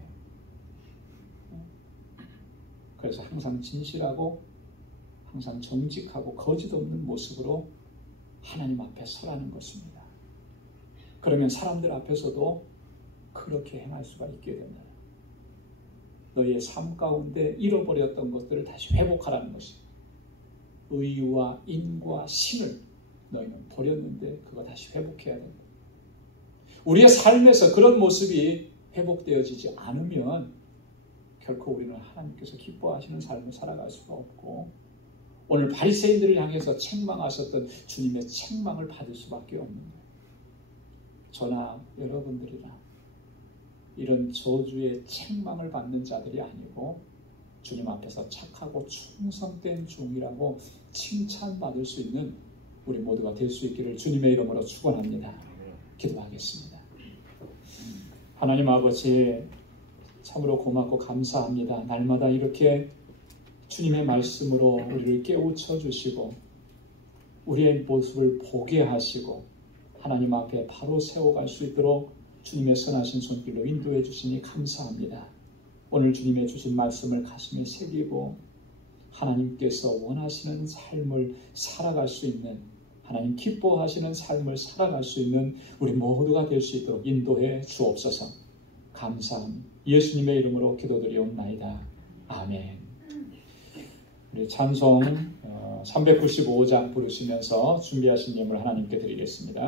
그래서 항상 진실하고 항상 정직하고 거짓 없는 모습으로 하나님 앞에 서라는 것입니다. 그러면 사람들 앞에서도 그렇게 행할 수가 있게 된다. 너희의 삶 가운데 잃어버렸던 것들을 다시 회복하라는 것입니다. 의와 인과 신을 너희는 버렸는데 그거 다시 회복해야 된다. 우리의 삶에서 그런 모습이 회복되어지지 않으면 결코 우리는 하나님께서 기뻐하시는 삶을 살아갈 수가 없고 오늘 바리새인들을 향해서 책망하셨던 주님의 책망을 받을 수밖에 없는 거예요. 저나 여러분들이나 이런 저주의 책망을 받는 자들이 아니고 주님 앞에서 착하고 충성된 종이라고 칭찬받을 수 있는 우리 모두가 될 수 있기를 주님의 이름으로 축원합니다. 기도하겠습니다. 하나님 아버지, 참으로 고맙고 감사합니다. 날마다 이렇게 주님의 말씀으로 우리를 깨우쳐 주시고 우리의 모습을 보게 하시고 하나님 앞에 바로 세워갈 수 있도록 주님의 선하신 손길로 인도해 주시니 감사합니다. 오늘 주님의 주신 말씀을 가슴에 새기고 하나님께서 원하시는 삶을 살아갈 수 있는, 하나님 기뻐하시는 삶을 살아갈 수 있는 우리 모두가 될 수 있도록 인도해 주옵소서. 감사합니다. 예수님의 이름으로 기도드리옵나이다. 아멘. 우리 찬송 395장 부르시면서 준비하신 예물 하나님께 드리겠습니다.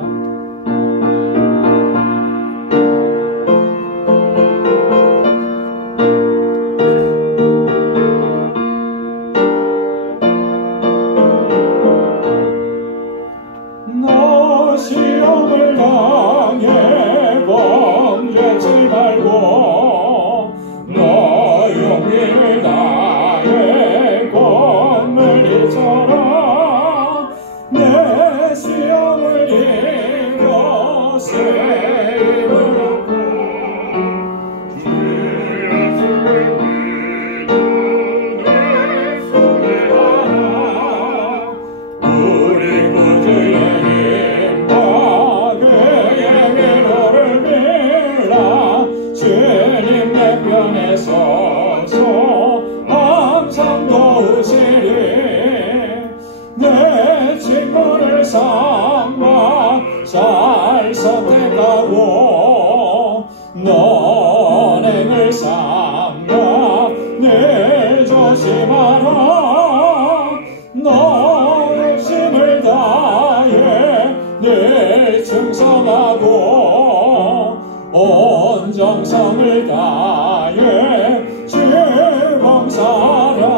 온 정성을 다해 주 봉사라.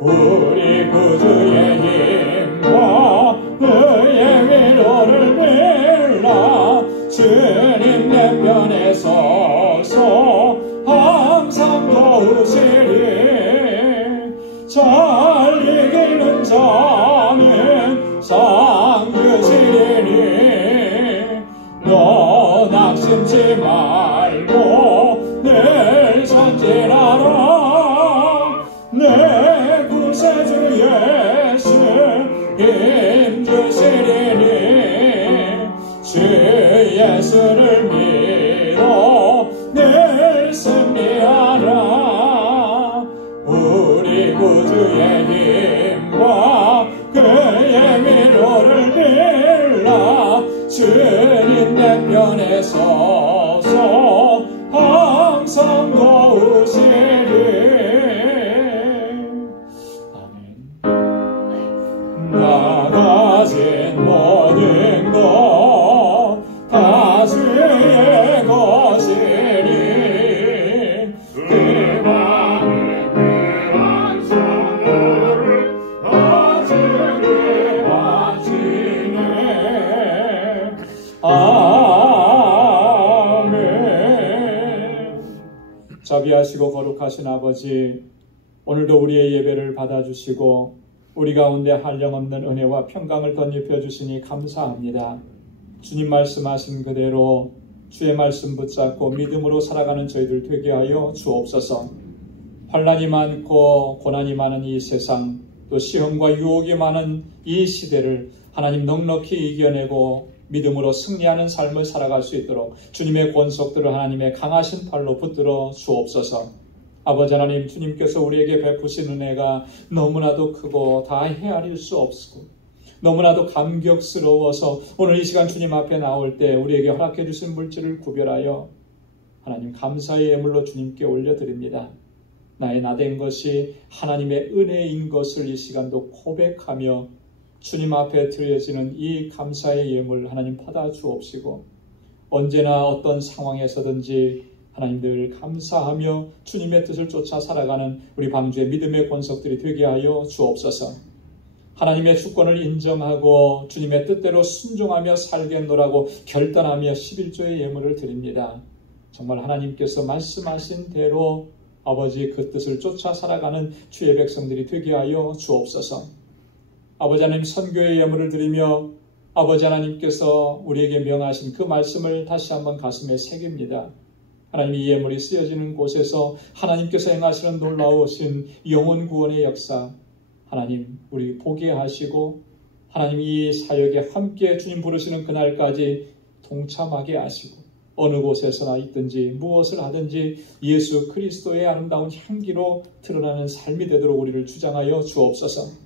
우리 구주의 힘과 그의 위로를 빌라. 주님 내 편에 서서 항상 도우시리. 잘 이기는 자는 상 주시리니 너 낙심치 말고 늘 전진하라. 내 구세주 예수 힘 주시리니 주 예수를 믿어 늘 승리하라. 우리 구주의 힘과 그의 위로를 빌라. 주님 내 편에 서서 항상 도우시리. 아멘. 나 가진 모든 것 다 주의 것이니 그 많은 그한 선물을 다 주께 바치네. 아멘. 자비하시고 거룩하신 아버지, 오늘도 우리의 예배를 받아주시고 우리 가운데 한량없는 은혜와 평강을 덧입혀 주시니 감사합니다. 주님 말씀하신 그대로 주의 말씀 붙잡고 믿음으로 살아가는 저희들 되게 하여 주옵소서. 환난이 많고 고난이 많은 이 세상, 또 시험과 유혹이 많은 이 시대를 하나님 넉넉히 이겨내고 믿음으로 승리하는 삶을 살아갈 수 있도록 주님의 권속들을 하나님의 강하신 팔로 붙들어 주옵소서. 아버지 하나님, 주님께서 우리에게 베푸신 은혜가 너무나도 크고 다 헤아릴 수 없고 너무나도 감격스러워서 오늘 이 시간 주님 앞에 나올 때 우리에게 허락해 주신 물질을 구별하여 하나님 감사의 예물로 주님께 올려드립니다. 나의 나된 것이 하나님의 은혜인 것을 이 시간도 고백하며 주님 앞에 드려지는 이 감사의 예물 하나님 받아 주옵시고 언제나 어떤 상황에서든지 하나님 늘 감사하며 주님의 뜻을 쫓아 살아가는 우리 방주의 믿음의 권속들이 되게 하여 주옵소서. 하나님의 주권을 인정하고 주님의 뜻대로 순종하며 살겠노라고 결단하며 11조의 예물을 드립니다. 정말 하나님께서 말씀하신 대로 아버지 그 뜻을 쫓아 살아가는 주의 백성들이 되게 하여 주옵소서. 아버지 하나님 선교의 예물을 드리며 아버지 하나님께서 우리에게 명하신 그 말씀을 다시 한번 가슴에 새깁니다. 하나님 이 예물이 쓰여지는 곳에서 하나님께서 행하시는 놀라우신 영혼 구원의 역사 하나님 우리 보게 하시고 하나님 이 사역에 함께 주님 부르시는 그날까지 동참하게 하시고 어느 곳에서나 있든지 무엇을 하든지 예수 그리스도의 아름다운 향기로 드러나는 삶이 되도록 우리를 주장하여 주옵소서.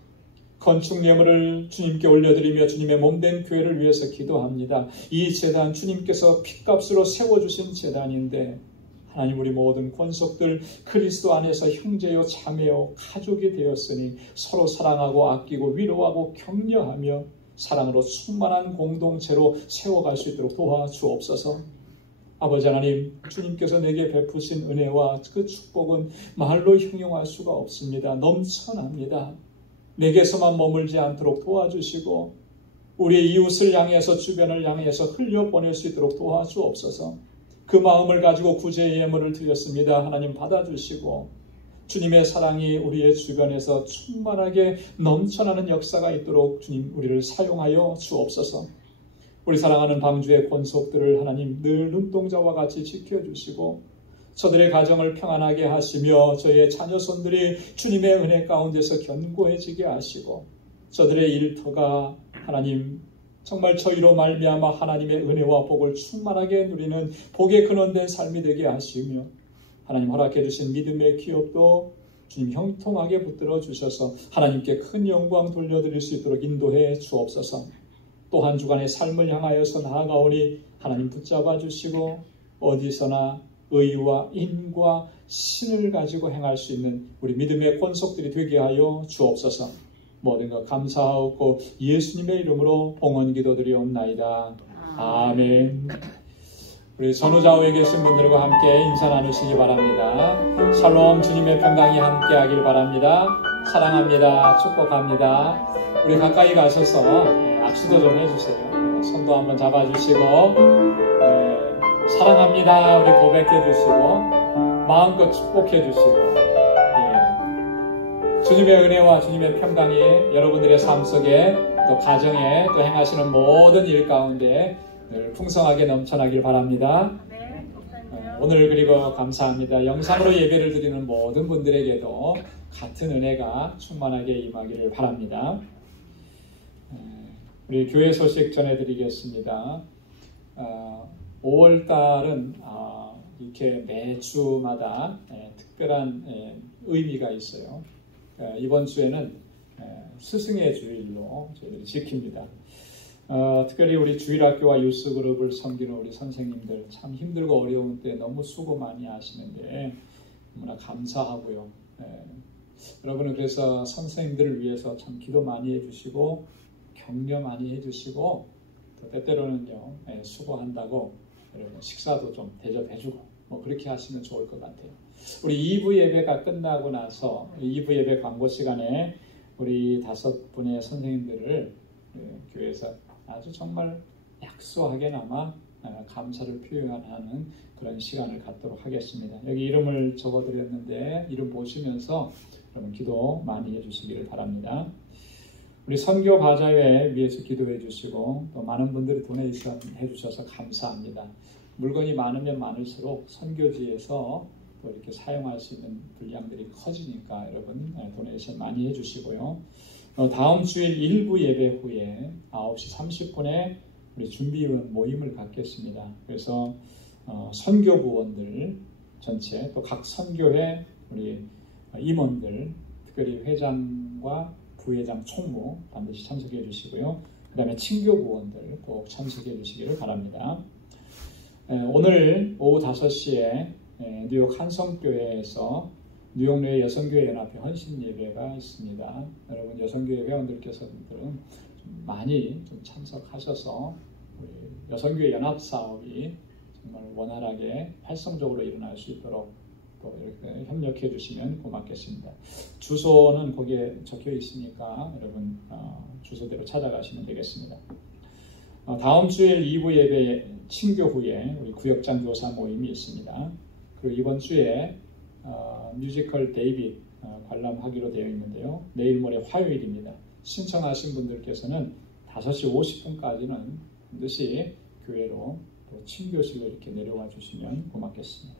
건축 예물을 주님께 올려드리며 주님의 몸된 교회를 위해서 기도합니다. 이 제단 주님께서 핏값으로 세워주신 제단인데 하나님 우리 모든 권속들 그리스도 안에서 형제요 자매요 가족이 되었으니 서로 사랑하고 아끼고 위로하고 격려하며 사랑으로 충만한 공동체로 세워갈 수 있도록 도와주옵소서. 아버지 하나님 주님께서 내게 베푸신 은혜와 그 축복은 말로 형용할 수가 없습니다. 넘쳐납니다. 내게서만 머물지 않도록 도와주시고 우리의 이웃을 향해서 주변을 향해서 흘려보낼 수 있도록 도와주옵소서. 그 마음을 가지고 구제의 예물을 드렸습니다. 하나님 받아주시고 주님의 사랑이 우리의 주변에서 충만하게 넘쳐나는 역사가 있도록 주님 우리를 사용하여 주옵소서. 우리 사랑하는 방주의 권속들을 하나님 늘 눈동자와 같이 지켜주시고 저들의 가정을 평안하게 하시며 저희의 자녀손들이 주님의 은혜 가운데서 견고해지게 하시고 저들의 일터가 하나님 정말 저희로 말미암아 하나님의 은혜와 복을 충만하게 누리는 복의 근원된 삶이 되게 하시며 하나님 허락해 주신 믿음의 기업도 주님 형통하게 붙들어 주셔서 하나님께 큰 영광 돌려드릴 수 있도록 인도해 주옵소서. 또 한 주간의 삶을 향하여서 나아가오니 하나님 붙잡아 주시고 어디서나 의와 인과 신을 가지고 행할 수 있는 우리 믿음의 권속들이 되게 하여 주옵소서. 모든 것 감사하고 예수님의 이름으로 봉헌 기도드리옵나이다. 아멘. 우리 전후좌우에 계신 분들과 함께 인사 나누시기 바랍니다. 샬롬 주님의 평강이 함께하길 바랍니다. 사랑합니다. 축복합니다. 우리 가까이 가셔서 악수도 좀 해주세요. 손도 한번 잡아주시고 사랑합니다. 우리 고백해 주시고 마음껏 축복해 주시고 주님의 은혜와 주님의 평강이 여러분들의 삶 속에 또 가정에 또 행하시는 모든 일 가운데 늘 풍성하게 넘쳐나길 바랍니다. 오늘 그리고 감사합니다. 영상으로 예배를 드리는 모든 분들에게도 같은 은혜가 충만하게 임하기를 바랍니다. 우리 교회 소식 전해드리겠습니다. 5월달은 이렇게 매주마다 특별한 의미가 있어요. 이번 주에는 스승의 주일로 저희들이 지킵니다. 특별히 우리 주일학교와 유스그룹을 섬기는 우리 선생님들 참 힘들고 어려운 때 너무 수고 많이 하시는데 너무나 감사하고요. 여러분은 그래서 선생님들을 위해서 참 기도 많이 해주시고 격려 많이 해주시고 또 때때로는요 수고한다고 여러분 식사도 좀 대접해주고 뭐 그렇게 하시면 좋을 것 같아요. 우리 2부 예배가 끝나고 나서 2부 예배 광고 시간에 우리 5분의 선생님들을 교회에서 아주 정말 약소하게나마 감사를 표현하는 그런 시간을 갖도록 하겠습니다. 여기 이름을 적어드렸는데 이름 보시면서 여러분 기도 많이 해주시기를 바랍니다. 우리 선교 바자회 위해서 기도해 주시고 또 많은 분들이 도네이션 해주셔서 감사합니다. 물건이 많으면 많을수록 선교지에서 또 이렇게 사용할 수 있는 분량들이 커지니까 여러분 도네이션 많이 해주시고요. 다음 주일 1부 예배 후에 9시 30분에 우리 준비위원 모임을 갖겠습니다. 그래서 선교부원들 전체 또 각 선교회 우리 임원들 특별히 회장과 부회장 총무 반드시 참석해 주시고요. 그 다음에 친교부원들 꼭 참석해 주시기를 바랍니다. 오늘 오후 5시에 뉴욕 한성교회에서 뉴욕내 여성교회 연합회 헌신 예배가 있습니다. 여러분 여성교회 회원들께서는 좀 많이 좀 참석하셔서 우리 여성교회 연합 사업이 정말 원활하게 활성적으로 일어날 수 있도록 또 이렇게 협력해 주시면 고맙겠습니다. 주소는 거기에 적혀 있으니까 여러분 주소대로 찾아가시면 되겠습니다. 다음 주일 2부 예배 친교 후에 우리 구역장 교사 모임이 있습니다. 그리고 이번 주에 뮤지컬 데이빗 관람하기로 되어 있는데요. 내일 모레 화요일입니다. 신청하신 분들께서는 5시 50분까지는 반드시 교회로 또 친교실로 이렇게 내려와 주시면 고맙겠습니다.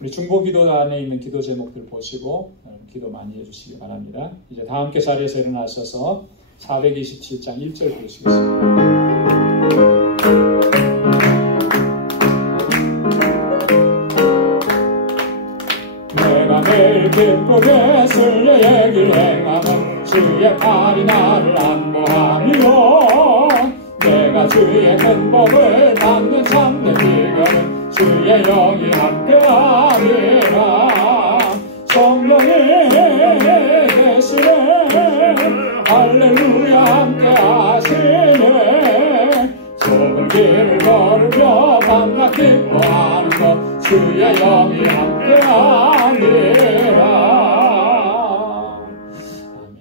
우리 중보기도 안에 있는 기도 제목들 보시고 기도 많이 해주시기 바랍니다. 이제 다 함께 자리에서 일어나셔서 427장 1절 부르시겠습니다. 내가 매일 기쁘게 쓸려 얘기를 행하면 주의 팔이 나를 안보하며 내가 주의 큰 복을 받는 참된 비결은 주의 영이 함께하리라. 성령이 계시네 할렐루야 함께하시네. 좁은 길을 걸으며 밤낮 기뻐하는 것 주의 영이 함께하리라. 아멘.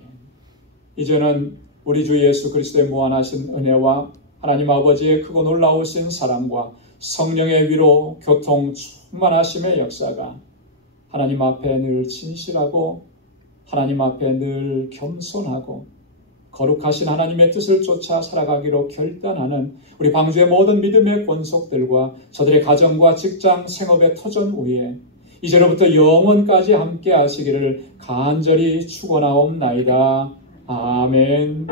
이제는 우리 주 예수 그리스도의 무한하신 은혜와 하나님 아버지의 크고 놀라우신 사랑과 성령의 위로 교통 충만하심의 역사가 하나님 앞에 늘 진실하고 하나님 앞에 늘 겸손하고 거룩하신 하나님의 뜻을 쫓아 살아가기로 결단하는 우리 방주의 모든 믿음의 권속들과 저들의 가정과 직장, 생업의 터전 위에 이제로부터 영원까지 함께 하시기를 간절히 축원하옵나이다. 아멘.